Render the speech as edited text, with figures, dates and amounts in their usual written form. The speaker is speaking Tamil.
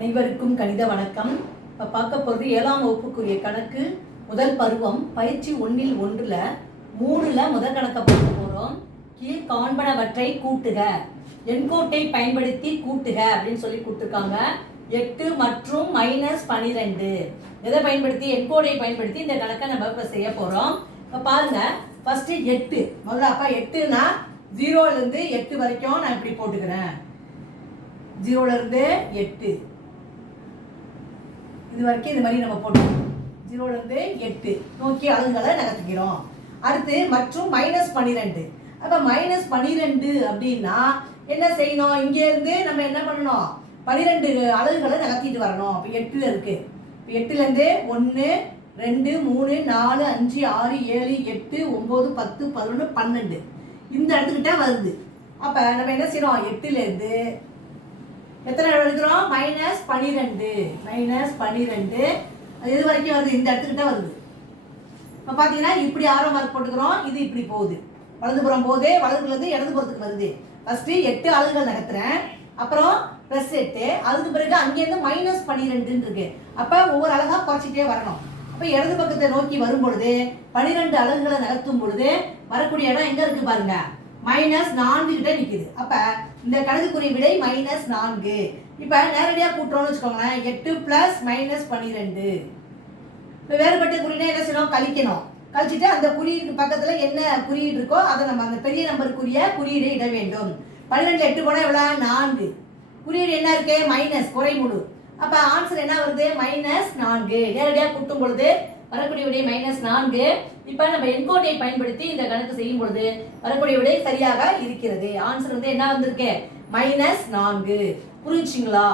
அனைவருக்கும் கணித வணக்கம். இப்போ பார்க்க போகிறது 7ஆம் வகுப்புக்குரிய கணக்கு முதல் பருவம் பயிற்சி 1ல் 1ல் 3ல் முதல் கணக்கை பார்க்க போகிறோம். கீழ் காண்பனவற்றை கூட்டுக, எண்கோட்டை பயன்படுத்தி கூட்டுக அப்படின்னு சொல்லி கொடுத்துருக்காங்க. 8 மற்றும் -12 எதை பயன்படுத்தி, எண்கோடை பயன்படுத்தி இந்த கணக்கை நம்ம இப்போ செய்ய போகிறோம். இப்போ பாருங்கள், ஃபஸ்ட்டு 8 முதல்ல. அப்போ 8னா 0லேருந்து 8 வரைக்கும் நான் இப்படி போட்டுக்கிறேன். 0லேருந்து 8 இது வரைக்கும் இது மாதிரி நம்ம போட்டோம். 0லேருந்து 8 நோக்கி அலகுகளை நகர்த்திக்கிறோம். அடுத்து மற்றும் -12. அப்போ -12 அப்படின்னா என்ன செய்யணும், இங்கேருந்து நம்ம என்ன பண்ணணும், 12 அலகுகளை நகர்த்திட்டு வரணும். இப்போ 8ல் இருக்கு. இப்போ 8லேருந்து 1 2 3 4 5 6 7 8 9 10 11 12 இந்த இடத்துக்கிட்ட வருது. அப்போ நம்ம என்ன செய்யணும், 8லேருந்து எத்தனை எழுதுகிறோம், -12 அது எது வரைக்கும் வருது, இந்த இடத்துக்கிட்ட வருது. இப்போ பார்த்தீங்கன்னா இப்படி ஆரோ மார்க் போட்டுக்கிறோம். இது இப்படி போகுது, வலதுபுறம் போகுது, வலதுலேருந்து இடதுபுறத்துக்கு வருது. ஃபஸ்ட்டு 8 அலகுகள் நகர்த்துறேன், அப்புறம் +8, அதுக்கு பிறகு அங்கேருந்து -12 இருக்கு. அப்போ ஒவ்வொரு அலகாக குறைச்சிட்டே வரணும். அப்போ இடது பக்கத்தை நோக்கி வரும் பொழுது 12 அலகுகளை நகர்த்தும் பொழுது வரக்கூடிய இடம் எங்கே இருக்குது பாருங்க, -4 கிட்ட நிற்குது. அப்போ இந்த கணக்குக்குரிய விடை -4. இப்போ நேரடியாக கூட்டுறோம்னு வச்சுக்கோங்களேன். 8 + -12. இப்போ வேறுபட்ட குறியீடு என்ன செய்யணும், கழிக்கணும். கழிச்சுட்டு அந்த குறியீடு பக்கத்தில் என்ன குறியீடு இருக்கோ அதை நம்ம அந்த பெரிய நம்பருக்குரிய குறியீடு இட வேண்டும். 12 8 போனால் எவ்வளோ, 4. குறியீடு என்ன இருக்கு, மைனஸ், குறைமுழு. அப்போ ஆன்சர் என்ன வருது, -4. நேரடியாக கூட்டும் பொழுது வரக்கூடிய விடை -4. இப்போ நம்ம எண்கோட்டை பயன்படுத்தி இந்த கணக்கு செய்யும் பொழுது வரக்கூடிய விடை சரியாக இருக்கிறது. ஆன்சர் வந்து என்ன வந்திருக்கு, -4. புரிஞ்சுங்களா?